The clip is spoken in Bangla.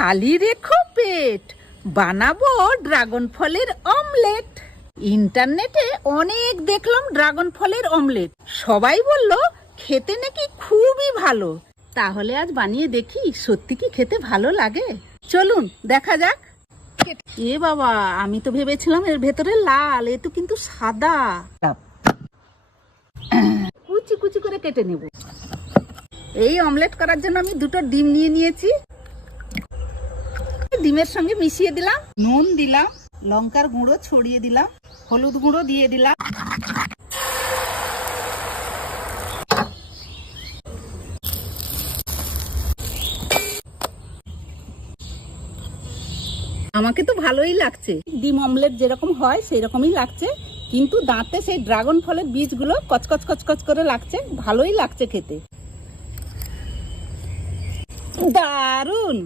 খালি রেখো পেট, বানাবো ড্রাগন ফলের অমলেট। ইন্টারনেটে অনেক দেখলাম ড্রাগন ফলের অমলেট, সবাই বলল খেতে নাকি খুবই ভালো। তাহলে আজ বানিয়ে দেখি সত্যি কি খেতে ভালো লাগে। চলুন দেখা যাক। এ বাবা, আমি তো ভেবেছিলাম এর ভেতরে লাল, এ তো কিন্তু সাদা। কুচি কুচি করে কেটে নেব। এই অমলেট করার জন্য আমি দুটো ডিম নিয়ে নিয়েছি। ডিমের সঙ্গে মিশিয়ে দিলাম, নুন দিলাম, লঙ্কার গুঁড়ো ছড়িয়ে দিলাম, হলুদ গুঁড়ো দিয়ে দিলাম। আমাকে তো ভালোই লাগছে, ডিম অমলেট যেরকম হয় সেই রকমই লাগছে, কিন্তু দাঁতে সেই ড্রাগন ফলের বীজগুলো কচকচ কচকচ করে লাগছে। ভালোই লাগছে খেতে, দারুণ।